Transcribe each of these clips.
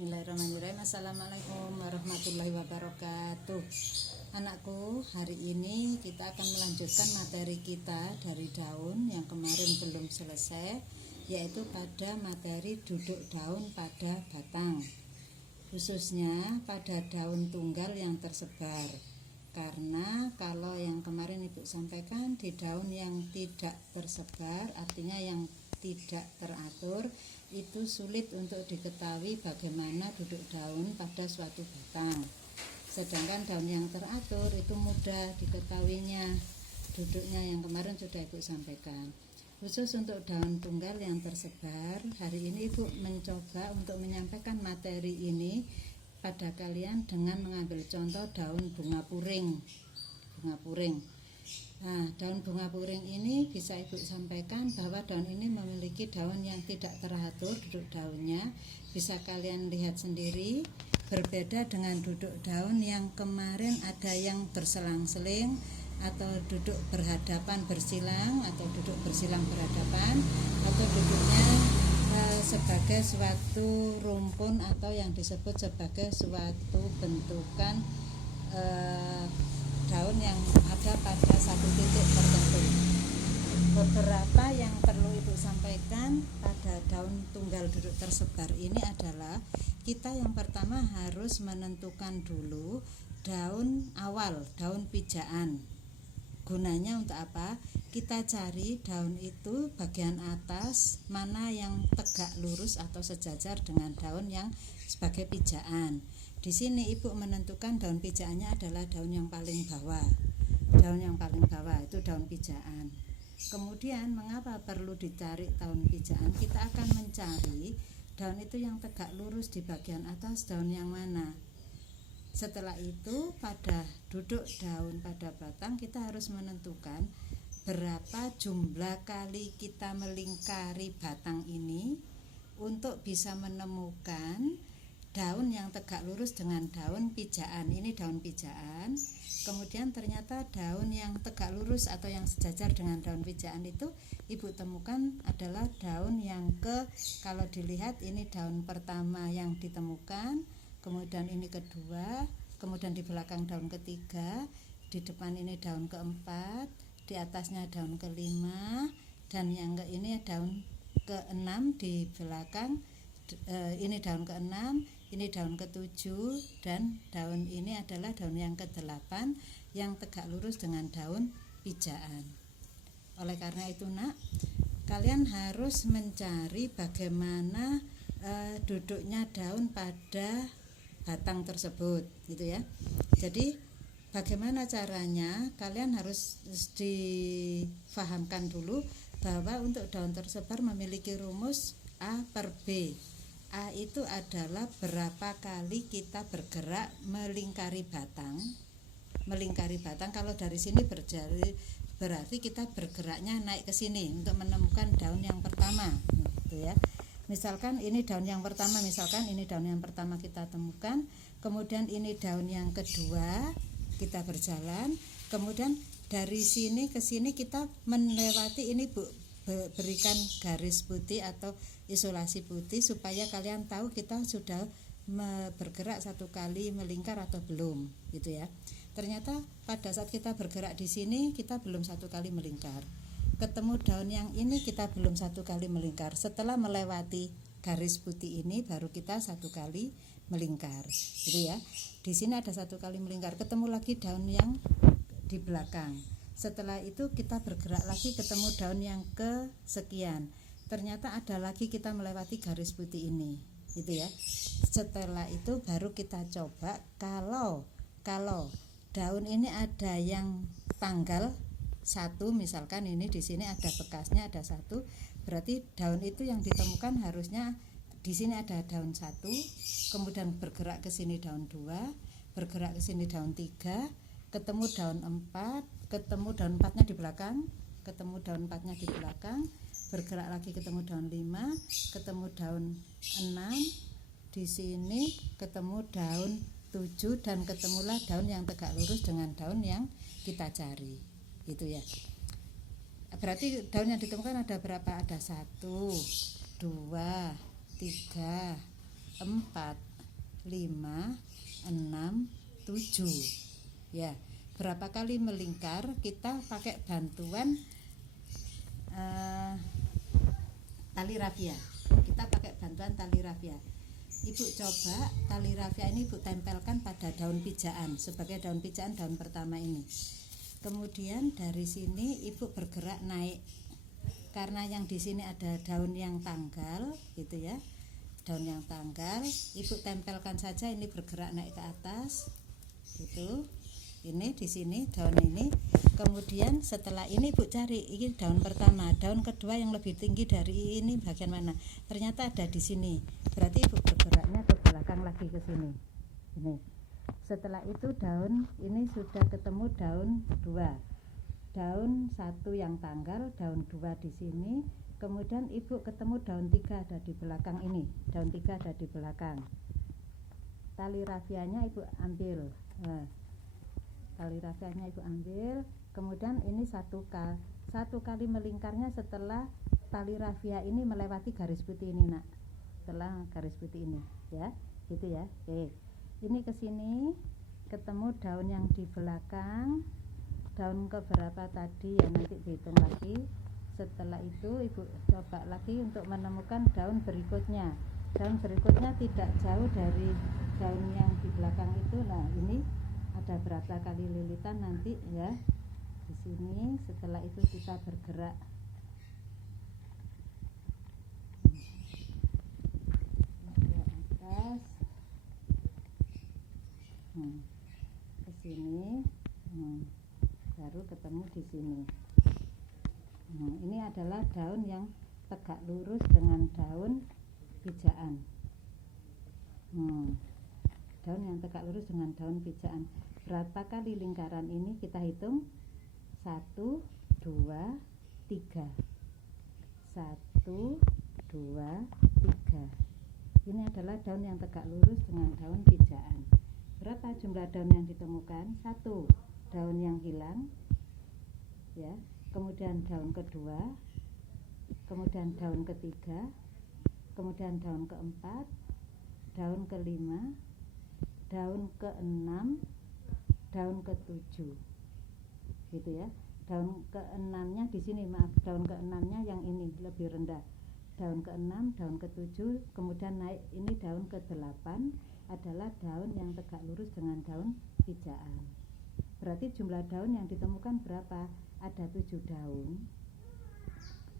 Bismillahirrahmanirrahim. Assalamualaikum warahmatullahi wabarakatuh. Anakku, hari ini kita akan melanjutkan materi kita dari daun yang kemarin belum selesai, yaitu pada materi duduk daun pada batang, khususnya pada daun tunggal yang tersebar. Karena kalau yang kemarin Ibu sampaikan di daun yang tidak tersebar, artinya yang tidak teratur, itu sulit untuk diketahui bagaimana duduk daun pada suatu batang. Sedangkan daun yang teratur itu mudah diketahuinya duduknya, yang kemarin sudah Ibu sampaikan. Khusus untuk daun tunggal yang tersebar, hari ini Ibu mencoba untuk menyampaikan materi ini pada kalian dengan mengambil contoh daun bunga puring. Nah, daun bunga puring ini bisa Ibu sampaikan bahwa daun ini memiliki daun yang tidak teratur duduk daunnya. Bisa kalian lihat sendiri, berbeda dengan duduk daun yang kemarin ada yang berselang-seling atau duduk berhadapan bersilang atau duduk bersilang berhadapan, atau duduknya sebagai suatu rumpun atau yang disebut sebagai suatu bentukan daun yang ada pada satu titik tertentu. Beberapa yang perlu Ibu sampaikan pada daun tunggal duduk tersebar ini adalah, kita yang pertama harus menentukan dulu daun awal, daun pijaan. Gunanya untuk apa? Kita cari daun itu bagian atas mana yang tegak lurus atau sejajar dengan daun yang sebagai pijaan. Di sini Ibu menentukan daun pijaannya adalah daun yang paling bawah. Daun yang paling bawah itu daun pijaan. Kemudian mengapa perlu dicari daun pijaan? Kita akan mencari daun itu yang tegak lurus di bagian atas, daun yang mana. Setelah itu pada duduk daun pada batang, kita harus menentukan berapa jumlah kali kita melingkari batang ini untuk bisa menemukan daun yang tegak lurus dengan daun pijaan. Ini daun pijaan. Kemudian ternyata daun yang tegak lurus atau yang sejajar dengan daun pijaan itu Ibu temukan adalah daun yang kalau dilihat ini daun pertama yang ditemukan, kemudian ini kedua, kemudian di belakang daun ketiga, di depan ini daun keempat, di atasnya daun kelima, dan yang ini daun keenam di belakang. Ini daun keenam, ini daun ketujuh, dan daun ini adalah daun yang ke-8 yang tegak lurus dengan daun pijaan. Oleh karena itu Nak, kalian harus mencari bagaimana duduknya daun pada batang tersebut, gitu ya. Jadi bagaimana caranya, kalian harus difahamkan dulu bahwa untuk daun tersebar memiliki rumus A per B. A itu adalah berapa kali kita bergerak melingkari batang. Kalau dari sini berarti kita bergeraknya naik ke sini untuk menemukan daun yang pertama, gitu ya. Misalkan ini daun yang pertama, kita temukan, kemudian ini daun yang kedua, kita berjalan, kemudian dari sini ke sini kita melewati ini, Bu, berikan garis putih atau isolasi putih supaya kalian tahu kita sudah bergerak satu kali melingkar atau belum, gitu ya. Ternyata pada saat kita bergerak di sini kita belum satu kali melingkar. Ketemu daun yang ini kita belum satu kali melingkar. Setelah melewati garis putih ini baru kita satu kali melingkar, gitu ya. Di sini ada satu kali melingkar, ketemu lagi daun yang di belakang. Setelah itu kita bergerak lagi, ketemu daun yang kesekian. Ternyata ada lagi kita melewati garis putih ini, gitu ya. Setelah itu baru kita coba kalau daun ini ada yang tanggal satu, misalkan ini di sini ada bekasnya ada satu, berarti daun itu yang ditemukan harusnya di sini ada daun satu, kemudian bergerak ke sini daun 2, bergerak ke sini daun 3, ketemu daun 4, ketemu daun 4-nya di belakang, bergerak lagi ketemu daun 5, ketemu daun 6, di sini ketemu daun 7, dan ketemulah daun yang tegak lurus dengan daun yang kita cari, gitu ya. Berarti daun yang ditemukan ada berapa? Ada 1, 2, 3, 4, 5, 6, 7 ya. Berapa kali melingkar kita pakai bantuan tali rafia. Kita pakai bantuan tali rafia. Ibu coba tali rafia ini Ibu tempelkan pada daun pijaan sebagai daun pijaan daun pertama ini. Kemudian dari sini Ibu bergerak naik. Karena yang di sini ada daun yang tanggal gitu ya. Daun yang tanggal, Ibu tempelkan saja, ini bergerak naik ke atas. Gitu. Ini di sini daun ini. Kemudian setelah ini Ibu cari ini daun pertama, daun kedua yang lebih tinggi dari ini bagian mana? Ternyata ada di sini. Berarti Ibu bergeraknya ke belakang lagi ke sini. Ini. Setelah itu daun ini sudah ketemu daun 2. Daun 1 yang tanggal, daun 2 di sini. Kemudian Ibu ketemu daun 3 ada di belakang ini. Daun 3 ada di belakang. Tali rafianya Ibu ambil. Tali rafianya Ibu ambil. Kemudian ini satu kali melingkarnya setelah tali rafia ini melewati garis putih ini, Nak. Setelah garis putih ini, ya. Gitu ya. Oke. Ini ke sini ketemu daun yang di belakang. Daun keberapa tadi ya nanti dihitung lagi. Setelah itu Ibu coba lagi untuk menemukan daun berikutnya. Daun berikutnya tidak jauh dari daun yang di belakang itu. Nah, ini ada berapa kali lilitan nanti ya. Di sini setelah itu kita bergerak ke atas. Ke sini. Baru ketemu di sini. Ini adalah daun yang tegak lurus dengan daun pijaan. Daun yang tegak lurus dengan daun pijaan. Berapa kali lingkaran ini kita hitung? 1, 2, 3. 1, 2, 3. Ini adalah daun yang tegak lurus dengan daun pijaan. Berapa jumlah daun yang ditemukan? 1. Daun yang hilang ya, kemudian daun kedua, kemudian daun ketiga, kemudian daun keempat, daun kelima, daun keenam, daun ketujuh gitu ya. Daun keenamnya di sini, maaf, daun keenamnya yang ini lebih rendah. Daun keenam, daun ketujuh, kemudian naik ini daun ke-8 adalah daun yang tegak lurus dengan daun pijaan. Berarti jumlah daun yang ditemukan berapa? Ada 7 daun.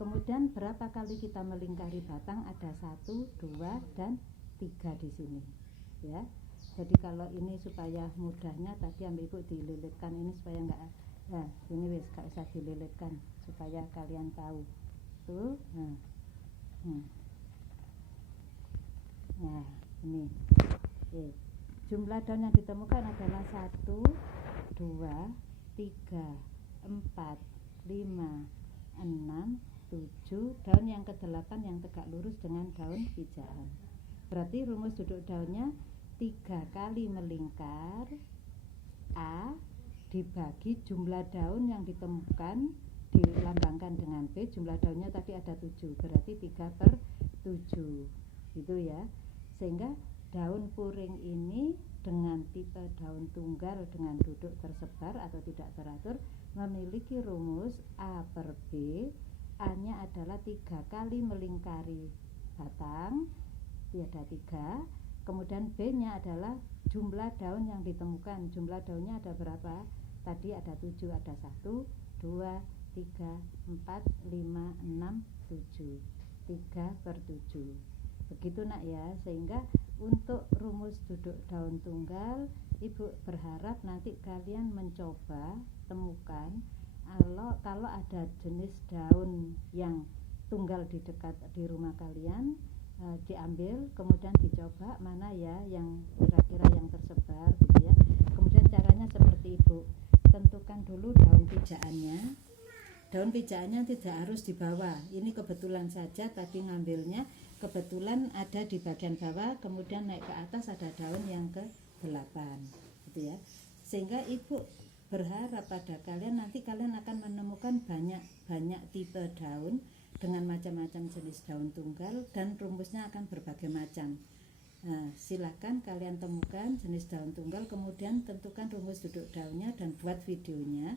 Kemudian berapa kali kita melingkari batang? Ada 1, 2, dan 3 di sini. Ya. Jadi kalau ini supaya mudahnya tadi ambil Ibu dililitkan ini supaya enggak, nah ini wis gak usah dililitkan supaya kalian tahu. Tuh. Nah, ini. Oke. Jumlah daun yang ditemukan adalah 1, 2, 3, 4, 5, 6, 7. Daun yang ke-8 yang tegak lurus dengan daun pijaan. Berarti rumus duduk daunnya 3 kali melingkar A dibagi jumlah daun yang ditemukan dilambangkan dengan B. Jumlah daunnya tadi ada 7, berarti 3/7 gitu ya. Sehingga daun puring ini dengan tipe daun tunggal dengan duduk tersebar atau tidak teratur memiliki rumus A/B. A-nya adalah 3 kali melingkari batang, ada 3. Kemudian B-nya adalah jumlah daun yang ditemukan. Jumlah daunnya ada berapa? Tadi ada 7, ada 1, 2, 3, 4, 5, 6, 7. 3/7. Begitu, Nak ya. Sehingga untuk rumus duduk daun tunggal, Ibu berharap nanti kalian mencoba temukan kalau ada jenis daun yang tunggal di dekat di rumah kalian, diambil kemudian dicoba mana ya yang kira-kira yang tersebar gitu ya. Kemudian caranya seperti Ibu tentukan dulu daun pijaannya. Daun pijaannya tidak harus di bawah. Ini kebetulan saja tadi ngambilnya kebetulan ada di bagian bawah, kemudian naik ke atas ada daun yang ke-8 gitu ya. Sehingga Ibu berharap pada kalian nanti kalian akan menemukan banyak tipe daun dengan macam-macam jenis daun tunggal dan rumusnya akan berbagai macam. Nah, silakan kalian temukan jenis daun tunggal, kemudian tentukan rumus duduk daunnya dan buat videonya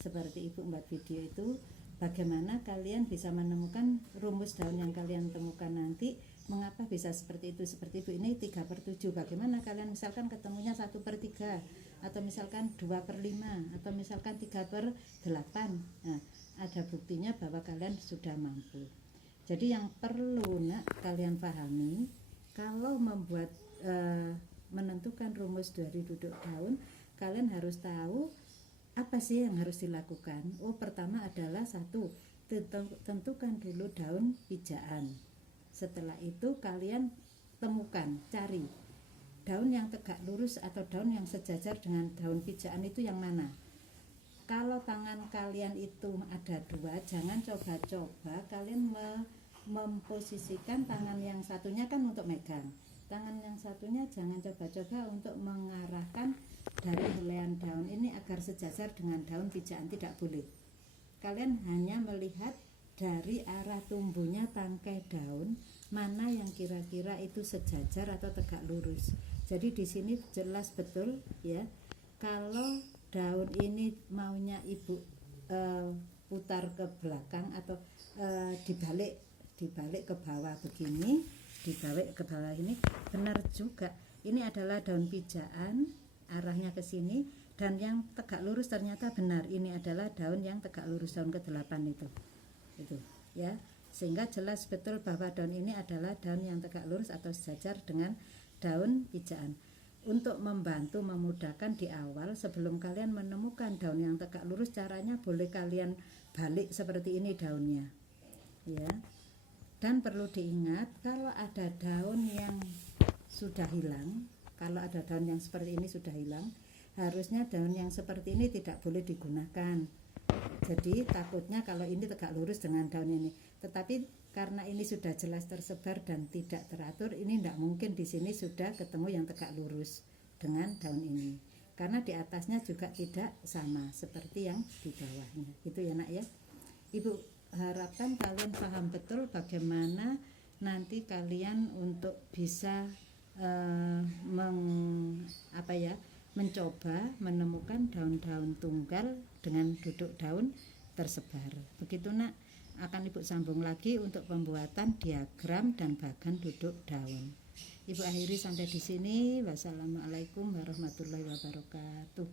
seperti Ibu membuat video itu. Bagaimana kalian bisa menemukan rumus daun yang kalian temukan nanti, mengapa bisa seperti itu. Seperti Ibu ini 3/7, bagaimana kalian misalkan ketemunya 1/3 atau misalkan 2/5 atau misalkan 3/8. Nah, ada buktinya bahwa kalian sudah mampu. Jadi yang perlu kalian pahami, kalau membuat menentukan rumus dari duduk daun, kalian harus tahu apa sih yang harus dilakukan. Pertama adalah satu, tentukan dulu daun pijaan. Setelah itu kalian temukan, cari daun yang tegak lurus atau daun yang sejajar dengan daun pijaan itu yang mana. Kalau tangan kalian itu ada dua, jangan coba-coba kalian memposisikan tangan yang satunya kan untuk megang, tangan yang satunya jangan coba-coba untuk mengarahkan dari helaian daun ini agar sejajar dengan daun pijaan, tidak boleh. Kalian hanya melihat dari arah tumbuhnya tangkai daun mana yang kira-kira itu sejajar atau tegak lurus. Jadi di sini jelas betul ya, kalau daun ini maunya Ibu putar ke belakang atau dibalik ke bawah begini, dibalik ke bawah ini, benar juga. Ini adalah daun pijaan, arahnya ke sini, dan yang tegak lurus ternyata benar. Ini adalah daun yang tegak lurus, daun ke-8 itu ya. Sehingga jelas betul bahwa daun ini adalah daun yang tegak lurus atau sejajar dengan daun pijaan. Untuk membantu memudahkan di awal, sebelum kalian menemukan daun yang tegak lurus, caranya boleh kalian balik seperti ini daunnya ya. Dan perlu diingat, kalau ada daun yang sudah hilang, kalau ada daun yang seperti ini sudah hilang, harusnya daun yang seperti ini tidak boleh digunakan. Jadi takutnya kalau ini tegak lurus dengan daun ini, tetapi karena ini sudah jelas tersebar dan tidak teratur, ini tidak mungkin di sini sudah ketemu yang tegak lurus dengan daun ini, karena di atasnya juga tidak sama seperti yang di bawahnya. Itu ya nak ya. Ibu harapkan kalian paham betul bagaimana nanti kalian untuk bisa mencoba menemukan daun-daun tunggal dengan duduk daun tersebar. Begitu nak, akan Ibu sambung lagi untuk pembuatan diagram dan bagan duduk daun. Ibu akhiri sampai di sini. Wassalamualaikum warahmatullahi wabarakatuh.